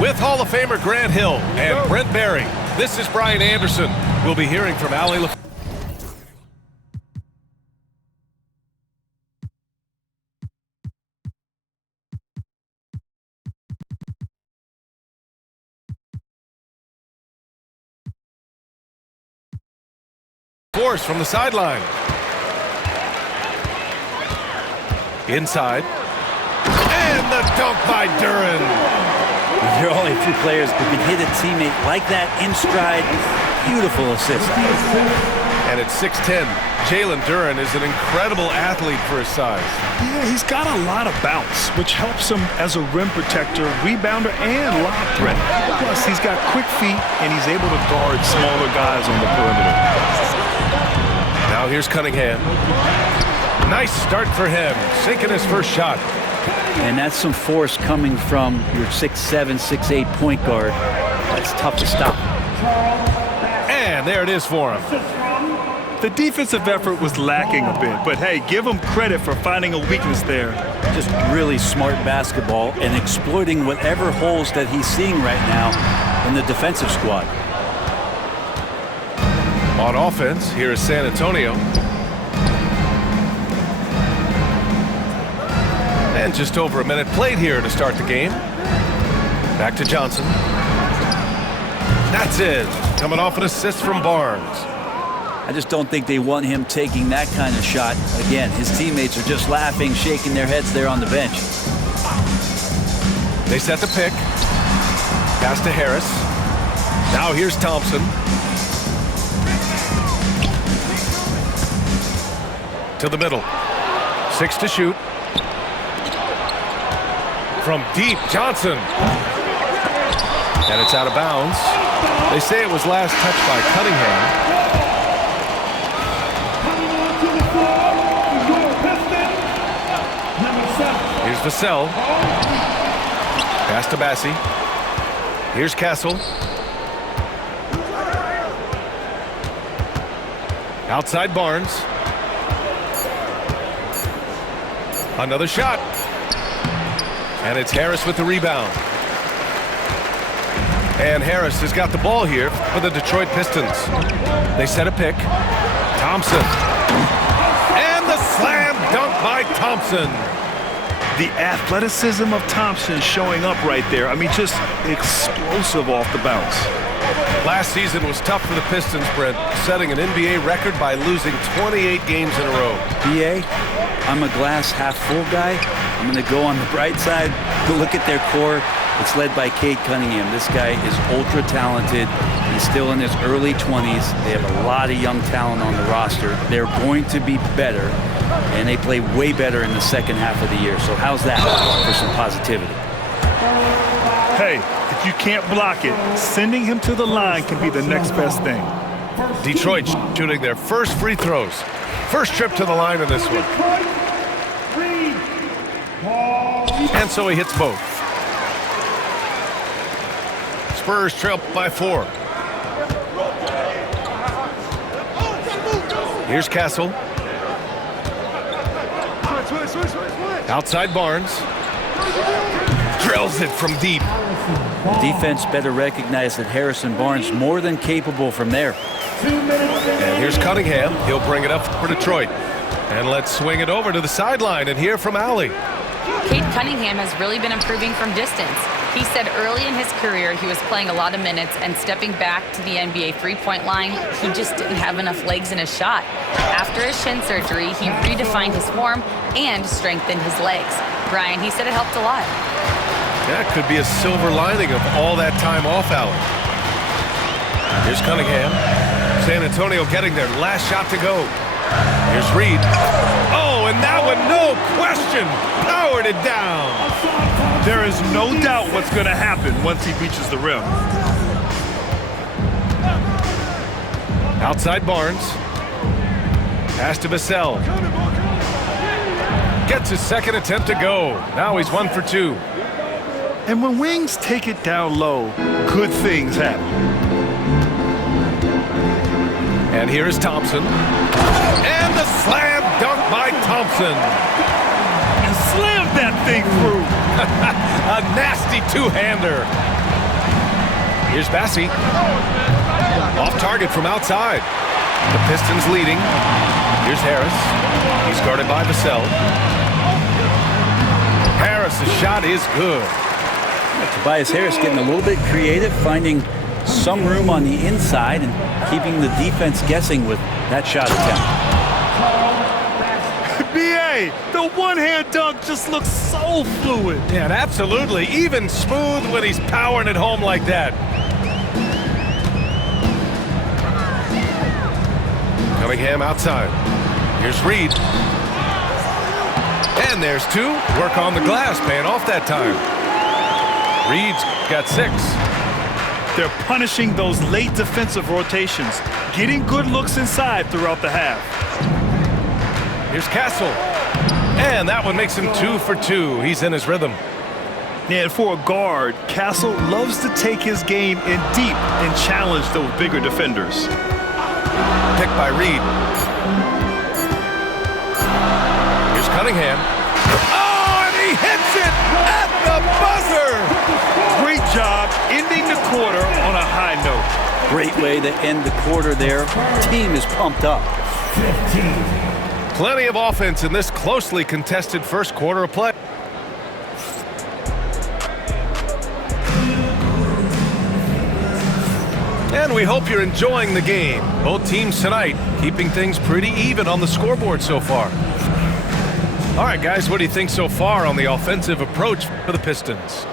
With Hall of Famer Grant Hill and Brent Barry, this is Brian Anderson. We'll be hearing from Allie LaForce from the sideline. Inside. And the dunk by Duren. There are only a few players who can hit a teammate like that in stride. Beautiful assist. And at 6'10", Jalen Duren is an incredible athlete for his size. Yeah, he's got a lot of bounce, which helps him as a rim protector, rebounder, and lob threat. Plus, he's got quick feet, and he's able to guard smaller guys on the perimeter. Now here's Cunningham. Nice start for him, sinking his first shot. And that's some force coming from your 6'7", 6'8" point guard. That's tough to stop. And there it is for him. The defensive effort was lacking a bit, but hey, give him credit for finding a weakness there. Just really smart basketball and exploiting whatever holes that he's seeing right now in the defensive squad. On offense, here is San Antonio. And just over a minute played here to start the game. Back to Johnson. That's it. Coming off an assist from Barnes. I just don't think they want him taking that kind of shot. Again, his teammates are just laughing, shaking their heads there on the bench. They set the pick. Pass to Harris. Now here's Thompson. To the middle. 6 to shoot. From deep, Johnson. And it's out of bounds. They say it was last touched by Cunningham. Here's Vassell. Pass to Bassi. Here's Castle. Outside Barnes. Another shot. And it's Harris with the rebound. And Harris has got the ball here for the Detroit Pistons. They set a pick. Thompson. And the slam dunk by Thompson. The athleticism of Thompson showing up right there. I mean, just explosive off the bounce. Last season was tough for the Pistons, Brent, setting an NBA record by losing 28 games in a row. BA, I'm a glass half full guy. I'm going to go on the bright side. Go look at their core. It's led by Cade Cunningham. This guy is ultra talented. He's still in his early 20s. They have a lot of young talent on the roster. They're going to be better, and they play way better in the second half of the year. So how's that for some positivity? Hey, if you can't block it, sending him to the line can be the next best thing. Detroit shooting their first free throws. First trip to the line in this one. And so he hits both. Spurs trail by 4. Here's Castle. Outside Barnes. Drills it from deep. Defense better recognize that Harrison Barnes more than capable from there. And here's Cunningham. He'll bring it up for Detroit. And let's swing it over to the sideline and hear from Allie. Cade Cunningham has really been improving from distance. He said early in his career he was playing a lot of minutes and stepping back to the NBA three-point line, he just didn't have enough legs in his shot. After his shin surgery, he redefined his form and strengthened his legs. Brian, he said it helped a lot. That could be a silver lining of all that time off, Allen. Here's Cunningham. San Antonio getting their last shot to go. Here's Reed. Oh, and that one, no question, powered it down. There is no doubt what's going to happen once he reaches the rim. Outside Barnes. Pass to Vassell. Gets his second attempt to go. Now he's 1 for 2. And when wings take it down low, good things happen. And here is Thompson. And the slam dunk by Thompson. And slam that thing through. A nasty two-hander. Here's Bassey. Off target from outside. The Pistons leading. Here's Harris. He's guarded by Vassell. Harris' shot is good. Tobias Harris getting a little bit creative, finding some room on the inside and keeping the defense guessing with that shot attempt. B.A., the one-hand dunk just looks so fluid. Yeah, and absolutely. Even smooth when he's powering it home like that. Cunningham outside. Here's Reed. And there's 2. Work on the glass, paying off that time. Reed's got 6. They're punishing those late defensive rotations, getting good looks inside throughout the half. Here's Castle. And that one makes him 2 for 2. He's in his rhythm. And for a guard, Castle loves to take his game in deep and challenge those bigger defenders. Picked by Reed. Here's Cunningham. Oh, and he hits it at the buzzer! Great job ending the quarter on a high note. Great way to end the quarter there. Team is pumped up. 15. Plenty of offense in this closely contested first quarter of play. And we hope you're enjoying the game. Both teams tonight keeping things pretty even on the scoreboard so far. All right, guys, what do you think so far on the offensive approach for the Pistons?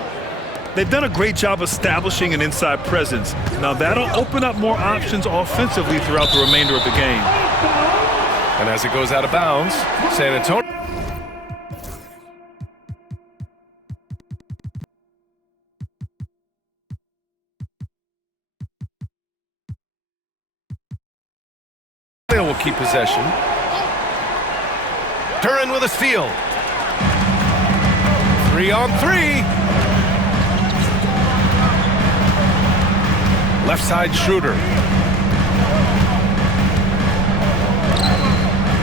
They've done a great job establishing an inside presence. Now that'll open up more options offensively throughout the remainder of the game. And as it goes out of bounds, San Antonio. Will keep possession. Turin with a steal. 3-on-3. Left side Schroeder.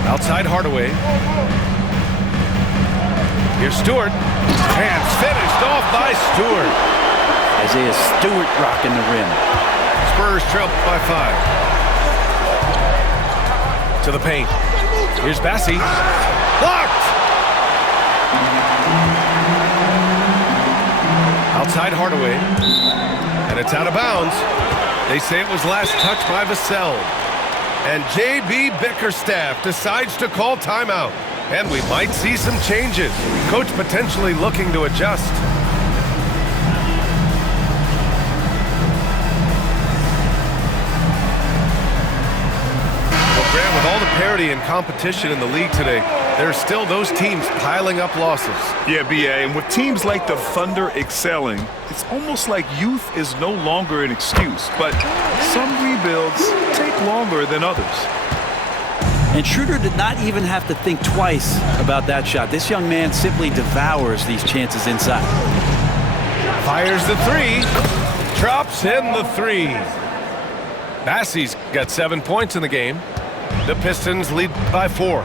Outside Hardaway. Here's Stewart. And finished off by Stewart. Isaiah Stewart rocking the rim. Spurs trail by 5. To the paint. Here's Bassey. Blocked! Outside Hardaway. And it's out of bounds. They say it was last touched by Vassell. And J.B. Bickerstaff decides to call timeout. And we might see some changes. Coach potentially looking to adjust. With all the parity and competition in the league today, there are still those teams piling up losses. Yeah, B.A., and with teams like the Thunder excelling, it's almost like youth is no longer an excuse, but some rebuilds take longer than others. And Schroeder did not even have to think twice about that shot. This young man simply devours these chances inside. Fires the 3, drops in the 3. Bassey's got 7 points in the game. The Pistons lead by 4.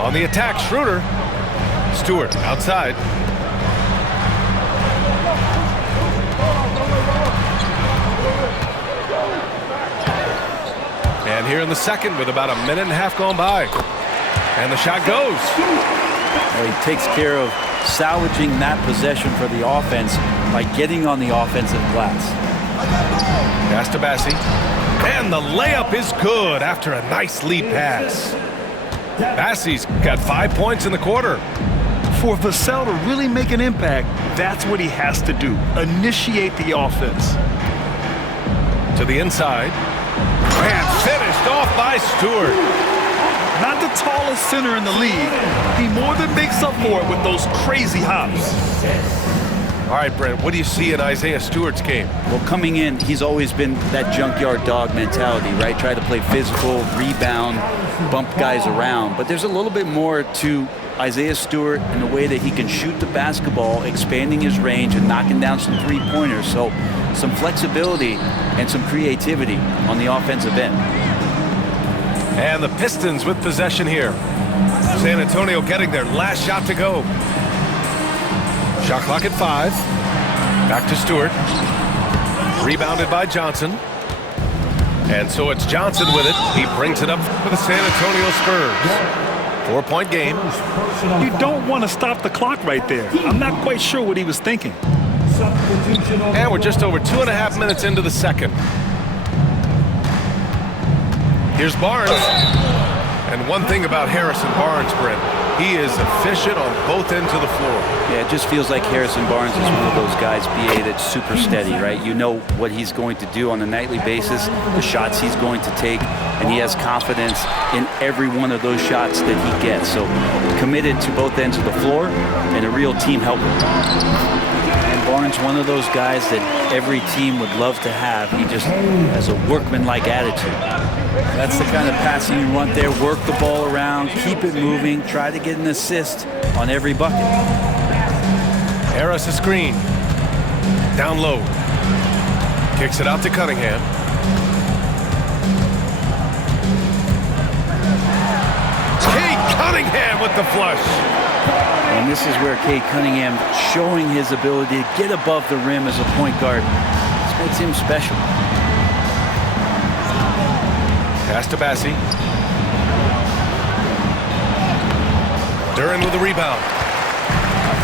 On the attack, Schroeder. Stewart outside. And here in the second with about a minute and a half gone by. And the shot goes. Well, he takes care of salvaging that possession for the offense by getting on the offensive glass. Pass to Bassey. And the layup is good after a nice lead pass. Bassey's got 5 points in the quarter. For Vassell to really make an impact, that's what he has to do. Initiate the offense. To the inside. And finished off by Stewart. Not the tallest center in the league. He more than makes up for it with those crazy hops. All right, Brent, what do you see in Isaiah Stewart's game? Well, coming in, he's always been that junkyard dog mentality, right? Try to play physical, rebound, bump guys around. But there's a little bit more to Isaiah Stewart in the way that he can shoot the basketball, expanding his range and knocking down some three-pointers. So some flexibility and some creativity on the offensive end. And the Pistons with possession here. San Antonio getting their last shot to go. Shot clock at 5. Back to Stewart. Rebounded by Johnson. And so it's Johnson with it. He brings it up for the San Antonio Spurs. 4-point game. You don't want to stop the clock right there. I'm not quite sure what he was thinking. And we're just over 2.5 minutes into the second. Here's Barnes. And one thing about Harrison Barnes, Brent, he is efficient on both ends of the floor. Yeah, it just feels like Harrison Barnes is one of those guys, BA, that's super steady, right? You know what he's going to do on a nightly basis, the shots he's going to take, and he has confidence in every one of those shots that he gets. So committed to both ends of the floor and a real team helper. And Barnes, one of those guys that every team would love to have. He just has a workman-like attitude. That's the kind of passing you want there. Work the ball around, keep it moving, try to get an assist on every bucket. Harris a screen. Down low. Kicks it out to Cunningham. Cade Cunningham with the flush. And this is where Cade Cunningham showing his ability to get above the rim as a point guard. This makes him special. Pass to Bassi. Duren with the rebound.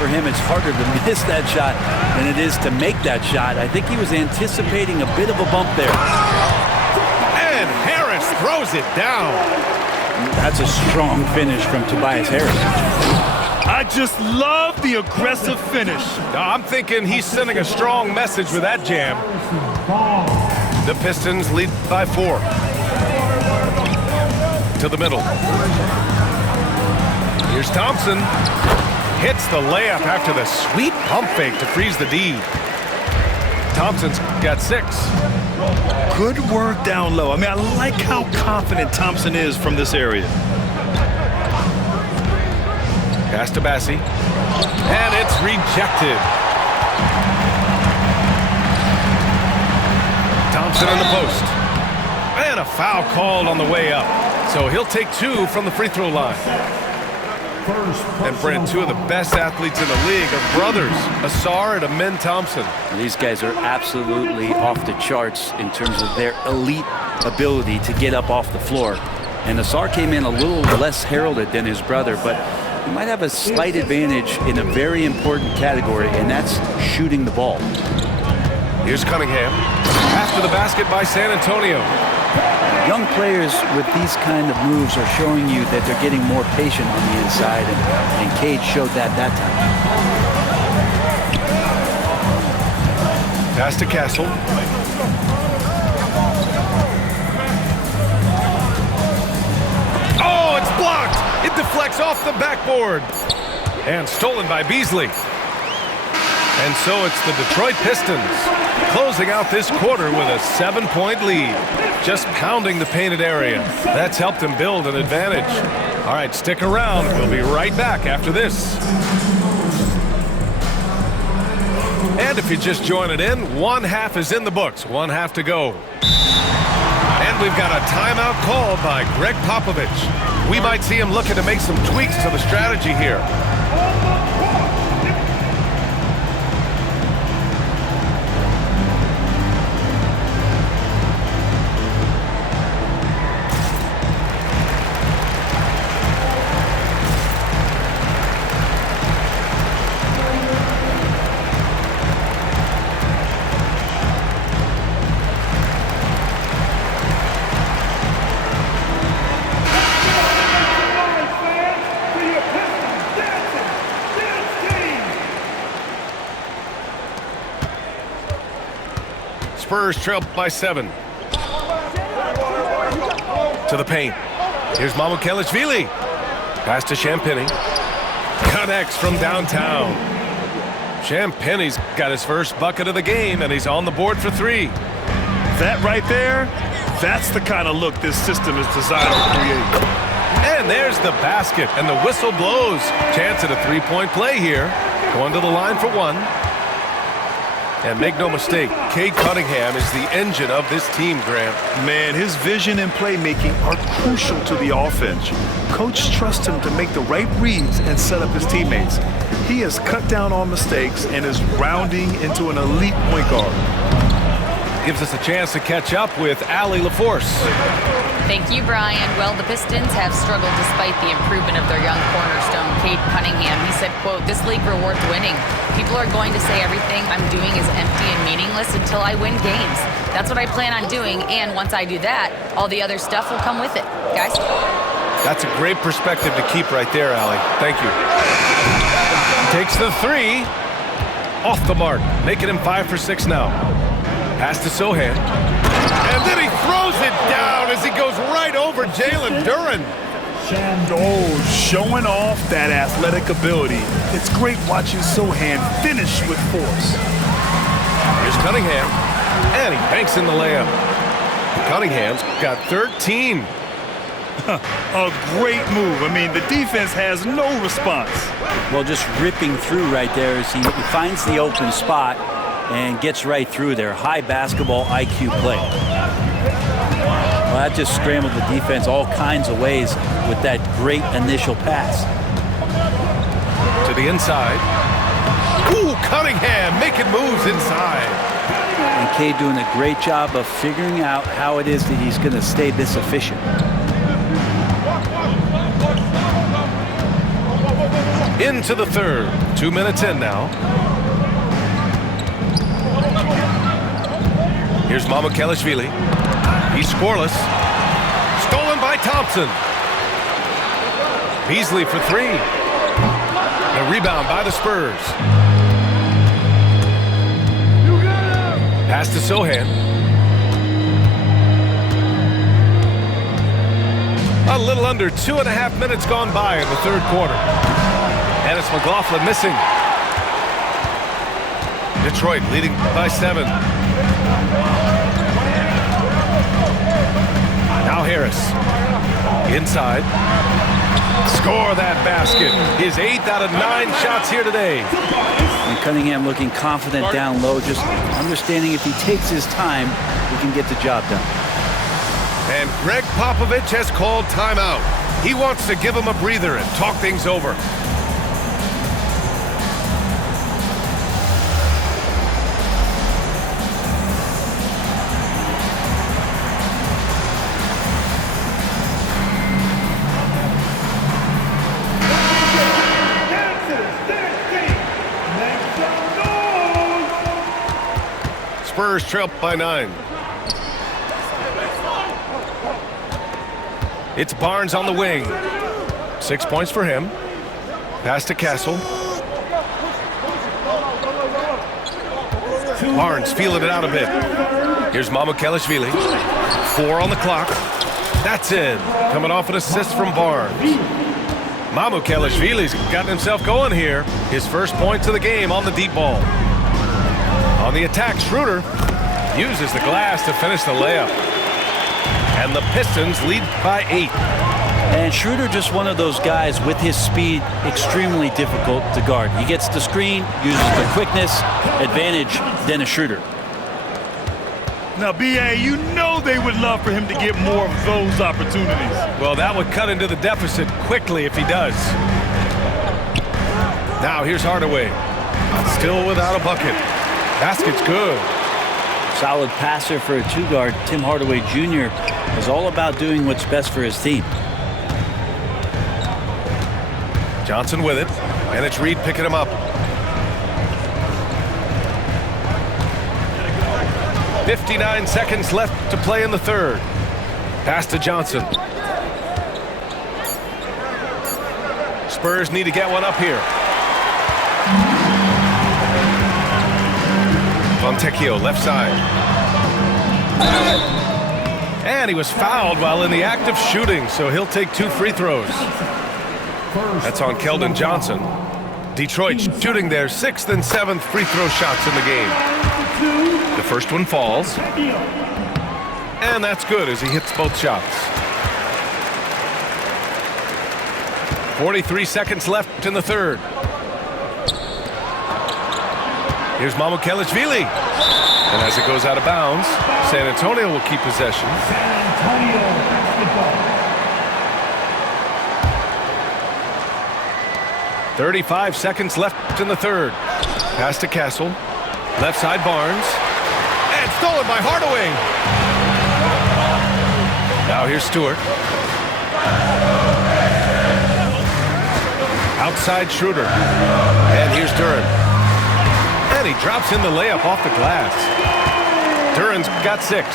For him, it's harder to miss that shot than it is to make that shot. I think he was anticipating a bit of a bump there. And Harris throws it down. That's a strong finish from Tobias Harris. I just love the aggressive finish. I'm thinking he's sending a strong message with that jam. The Pistons lead by 4. To the middle. Here's Thompson. Hits the layup after the sweet pump fake to freeze the D. Thompson's got 6. Good work down low. I mean, I like how confident Thompson is from this area. Pass to Bassi. And it's rejected. Thompson in the post. And a foul called on the way up. So he'll take 2 from the free throw line. And Brent, 2 of the best athletes in the league are brothers, Ausar and Amen Thompson. These guys are absolutely off the charts in terms of their elite ability to get up off the floor. And Ausar came in a little less heralded than his brother, but he might have a slight advantage in a very important category, and that's shooting the ball. Here's Cunningham. Pass to the basket by San Antonio. Young players with these kind of moves are showing you that they're getting more patient on the inside, and Cade showed that time. Pass to Castle. Oh, it's blocked! It deflects off the backboard. And stolen by Beasley. And so it's the Detroit Pistons closing out this quarter with a 7-point lead. Just pounding the painted area. That's helped them build an advantage. All right, stick around. We'll be right back after this. And if you're just joining in, 1 half is in the books. 1 half to go. And we've got a timeout called by Greg Popovich. We might see him looking to make some tweaks to the strategy here. Spurs trail by 7. To the paint. Here's Mamukelashvili. Pass to Champagny. Connects from downtown. Champagne's got his first bucket of the game, and he's on the board for 3. That right there, that's the kind of look this system is designed to create. And there's the basket, and the whistle blows. Chance at a 3-point play here. Going to the line for 1. And make no mistake, Cade Cunningham is the engine of this team, Grant. Man, his vision and playmaking are crucial to the offense. Coach trusts him to make the right reads and set up his teammates. He has cut down on mistakes and is rounding into an elite point guard. Gives us a chance to catch up with Allie LaForce. Thank you, Brian. Well, the Pistons have struggled despite the improvement of their young cornerstone, Cade Cunningham. He said, quote, "This league rewards winning. People are going to say everything I'm doing is empty and meaningless until I win games. That's what I plan on doing, and once I do that, all the other stuff will come with it." Guys? That's a great perspective to keep right there, Allie. Thank you. Takes the 3. Off the mark, making him 5 for 6 now. Pass to Sohan. And then he throws it down as he goes right over Jalen Duren. Oh, showing off that athletic ability. It's great watching Sohan finish with force. Here's Cunningham, and he banks in the layup. Cunningham's got 13. A great move. I mean, the defense has no response. Well, just ripping through right there as he finds the open spot and gets right through there. High basketball IQ play. Well, that just scrambled the defense all kinds of ways with that great initial pass. To the inside. Ooh, Cunningham making moves inside. And Cade doing a great job of figuring out how it is that he's going to stay this efficient. Into the third. 2 minutes in now. Here's Mamukelashvili. He's scoreless. Stolen by Thompson. Beasley for 3. The rebound by the Spurs. Pass to Sohan. A little under 2.5 minutes gone by in the third quarter. And it's McLaughlin missing. Detroit leading by 7. Now Harris. Inside. Score that basket. His 8th out of 9 shots here today. And Cunningham looking confident down low, just understanding if he takes his time, he can get the job done. And Greg Popovich has called timeout. He wants to give him a breather and talk things over. Spurs trail by 9. It's Barnes on the wing. 6 points for him. Pass to Castle. Barnes feeling it out a bit. Here's Mamukelashvili. 4 on the clock. That's in. Coming off an assist from Barnes. Mamukelashvili's gotten himself going here. His first points of the game on the deep ball. On the attack, Schroeder uses the glass to finish the layup. And the Pistons lead by 8. And Schroeder just one of those guys with his speed, extremely difficult to guard. He gets the screen, uses the quickness, advantage, Dennis Schroeder. Now, B.A., you know they would love for him to get more of those opportunities. Well, that would cut into the deficit quickly if he does. Now here's Hardaway. Still without a bucket. Basket's good. Solid passer for a 2-guard. Tim Hardaway Jr. is all about doing what's best for his team. Johnson with it, and it's Reed picking him up. 59 seconds left to play in the third. Pass to Johnson. Spurs need to get one up here. Fontecchio, left side. And he was fouled while in the act of shooting, so he'll take 2 free throws. That's on Keldon Johnson. Detroit shooting their 6th and 7th free throw shots in the game. The first one falls. And that's good as he hits both shots. 43 seconds left in the third. Here's Mamukelashvili. And as it goes out of bounds, San Antonio will keep possession. 35 seconds left in the third. Pass to Castle. Left side Barnes. And stolen by Hardaway. Now here's Stewart. Outside Schroeder. And here's Duren. And he drops in the layup off the glass. Duren's got 6.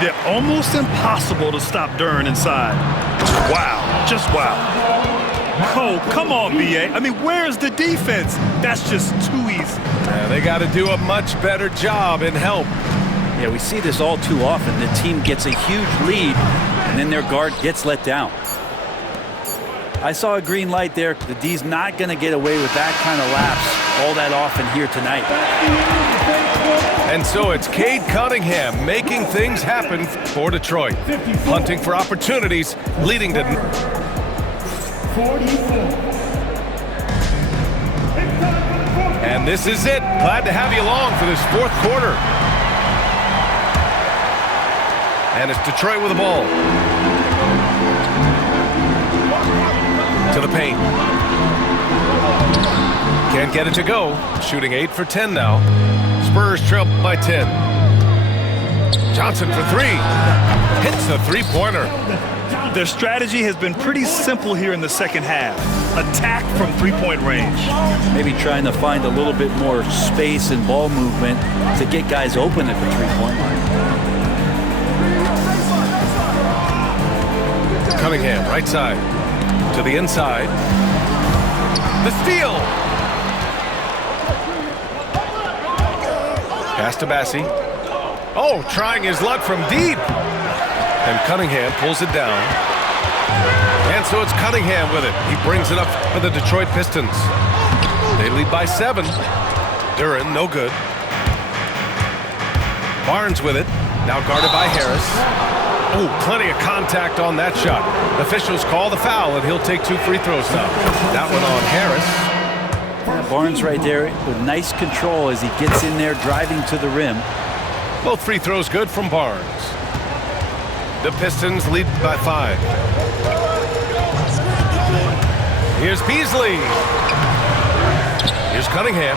Yeah, almost impossible to stop Duren inside. Wow, just wow. Oh, come on, B.A. I mean, where's the defense? That's just too easy. Yeah, they got to do a much better job in help. Yeah, we see this all too often. The team gets a huge lead, and then their guard gets let down. I saw a green light there. The D's not going to get away with that kind of lapse all that often here tonight. And so it's Cade Cunningham making things happen for Detroit. Hunting for opportunities, leading to... 44. And this is it. Glad to have you along for this fourth quarter. And it's Detroit with the ball. To the paint. Can't get it to go. Shooting 8 for 10 now. Spurs trail by 10. Johnson for 3. Hits the three-pointer. Their strategy has been pretty simple here in the second half. Attack from three-point range. Maybe trying to find a little bit more space and ball movement to get guys open at the three-point line. Cunningham, right side. To the inside. The steal. Pass to Bassi. Oh, trying his luck from deep. And Cunningham pulls it down. And so it's Cunningham with it. He brings it up for the Detroit Pistons. They lead by 7. Duren, no good. Barnes with it. Now guarded by Harris. Oh, plenty of contact on that shot. Officials call the foul, and he'll take 2 free throws now. That one on Harris. Yeah, Barnes right there with nice control as he gets in there driving to the rim. Both free throws good from Barnes. The Pistons lead by 5. Here's Beasley. Here's Cunningham.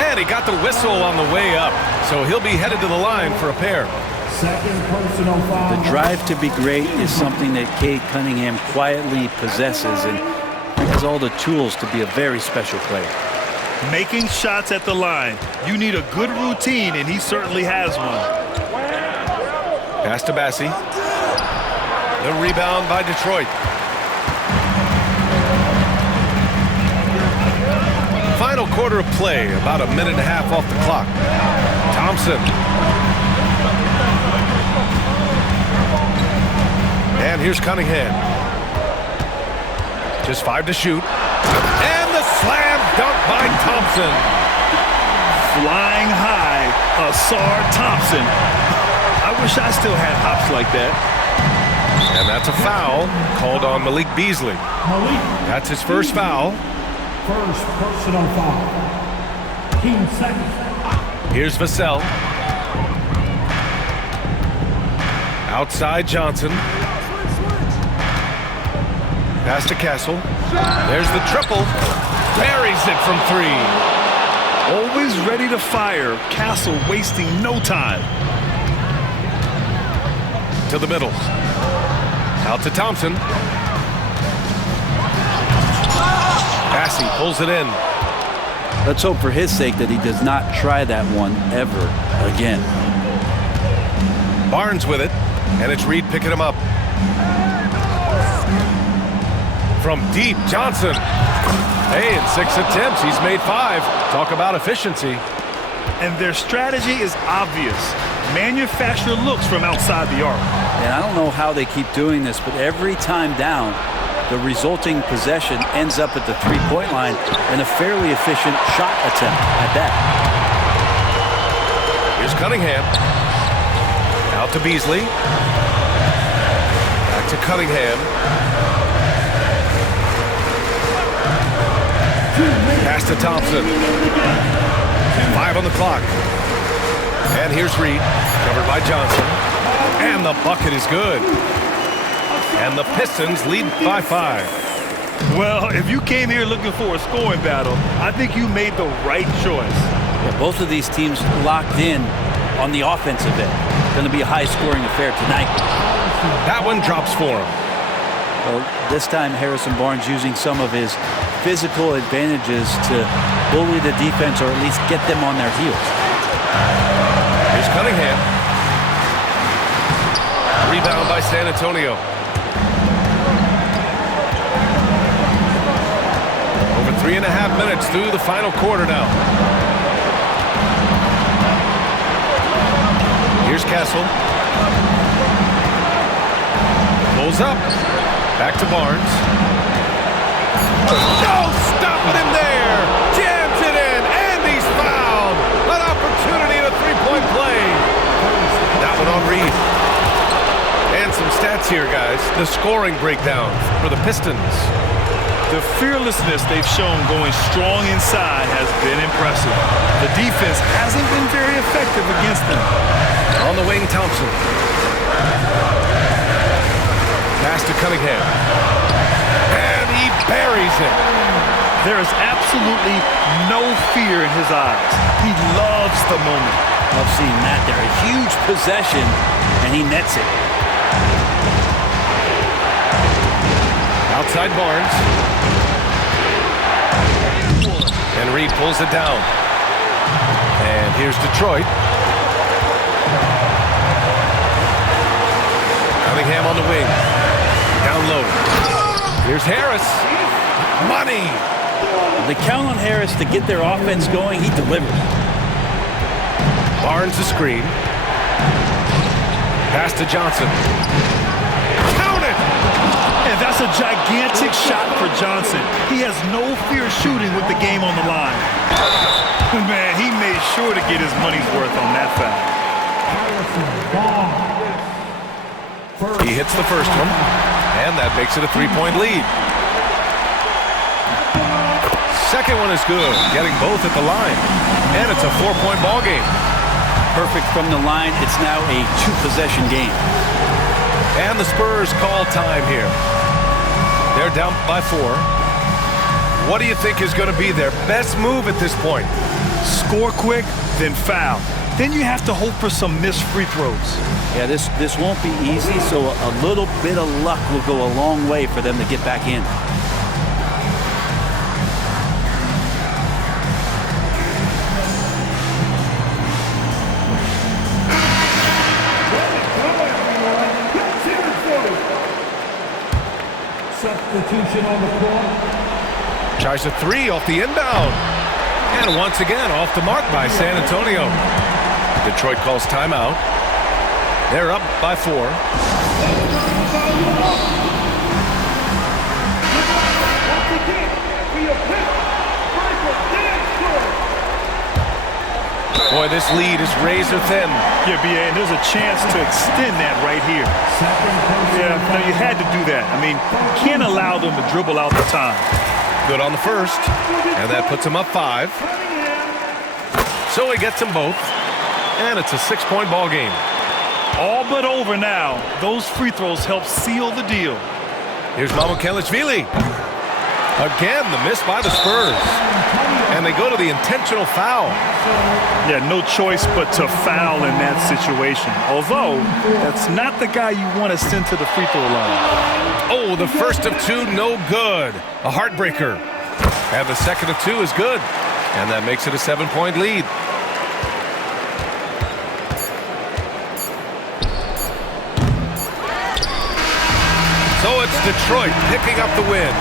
And he got the whistle on the way up, so he'll be headed to the line for a pair. Second personal foul. The drive to be great is something that Cade Cunningham quietly possesses and has all the tools to be a very special player. Making shots at the line. You need a good routine, and he certainly has one. Pass to Bassi. The rebound by Detroit. Final quarter of play, about a minute and a half off the clock. Thompson. And here's Cunningham. Just 5 to shoot. And the slam dunk by Thompson. Flying high, Ausar Thompson. I wish I still had hops like that. And that's a foul called on Malik Beasley. That's his first foul. First personal foul. Team second. Here's Vassell. Outside Johnson. Pass to Castle. There's the triple. Buries it from 3. Always ready to fire. Castle wasting no time. To the middle. Out to Thompson. Bassi pulls it in. Let's hope for his sake that he does not try that one ever again. Barnes with it, and it's Reed picking him up. From deep, Johnson. Hey, in 6 attempts, he's made 5. Talk about efficiency. And their strategy is obvious. Manufacture looks from outside the arc. And I don't know how they keep doing this, but every time down, The resulting possession ends up at the three-point line in a fairly efficient shot attempt at that. Here's Cunningham. Out to Beasley. Back to Cunningham. Pass to Thompson. 5 on the clock. And here's Reed. Covered by Johnson. And the bucket is good. And the Pistons lead by 5. Well, if you came here looking for a scoring battle, I think you made the right choice. Yeah, both of these teams locked in on the offensive end. Going to be a high-scoring affair tonight. That one drops for him. Well, this time Harrison Barnes using some of his physical advantages to bully the defense or at least get them on their heels. Here's Cunningham. Rebound by San Antonio. Over 3.5 minutes through the final quarter now. Here's Castle. Pulls up. Back to Barnes. No! Stopping him there! Jams it in! And he's fouled! An opportunity at a three-point play. That one on Reed. And some stats here, guys. The scoring breakdown for the Pistons. The fearlessness they've shown going strong inside has been impressive. The defense hasn't been very effective against them. On the wing, Thompson. Pass to Cunningham. And he buries it. There is absolutely no fear in his eyes. He loves the moment. Love seeing that there. A huge possession, and he nets it. Outside Barnes. And Reed pulls it down. And here's Detroit. Cunningham on the wing. Down low. Here's Harris. Money. They count on Harris to get their offense going. He delivers. Barnes the screen. Pass to Johnson. Count it! And that's a gigantic shot for Johnson. He has no fear shooting with the game on the line. Man, he made sure to get his money's worth on that foul. He hits the first one, and that makes it a three-point lead. Second one is good, getting both at the line. And it's a 4-point ball game. Perfect from the line. It's now a 2-possession game. And the Spurs call time here. They're down by 4. What do you think is going to be their best move at this point? Score quick, then foul. Then you have to hope for some missed free throws. Yeah, this won't be easy, so a little bit of luck will go a long way for them to get back in. Substitution on the floor. Tries a 3 off the inbound. And once again, off the mark by San Antonio. Detroit calls timeout. They're up by 4. Boy, this lead is razor thin. Yeah, B.A., and there's a chance to extend that right here. Yeah, no, you had to do that. I mean, you can't allow them to dribble out the time. Good on the first, and that puts him up 5. So he gets them both, and it's a 6-point ball game. All but over now. Those free throws help seal the deal. Here's Mamukelashvili. Again, the miss by the Spurs. And they go to the intentional foul. Yeah, no choice but to foul in that situation. Although, that's not the guy you want to send to the free throw line. Oh, the first of 2, no good. A heartbreaker. And the second of 2 is good. And that makes it a 7-point lead. So it's Detroit picking up the win.